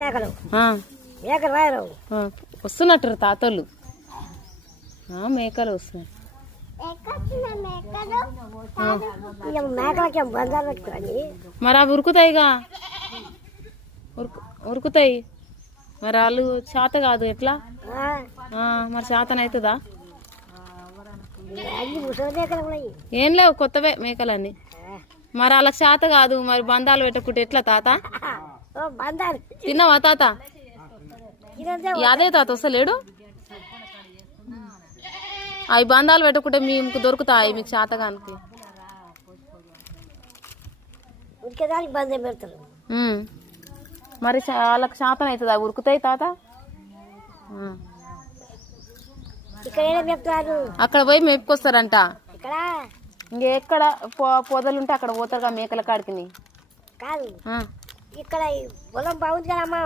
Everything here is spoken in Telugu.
ఆ, ఆ, వస్తున్నట్టు తాతోళ్ళు మేకలు వస్తున్నాయి. మరి అవి ఉరుకుతాయిగా, ఉరుకుతాయి. మరి వాళ్ళు చేత కాదు ఎట్లా? మరి చేతన అవుతుందా? ఏం లేవు కొత్తవే మేకలన్నీ. మరి వాళ్ళకి చేత కాదు, మరి బంధాలు పెట్టకుంటే ఎట్లా తాత? తిన్నావా తాత? అదే తాత వస్తలేడు. అవి బంధాలు పెట్టుకుంటే మీకు దొరుకుతాయి, మీకు చేతగానికి. మరి వాళ్ళకి శాతం అవుతుంది, అవి ఉరుకుతాయి తాత. అక్కడ పోయి మేపుకొస్తారంట. ఇంకెక్కడ పొదలుంటే అక్కడ పోతారుగా మేకల కాడికి. కాదు ఇక్కడ పొలం బాగుంది కదమ్మా.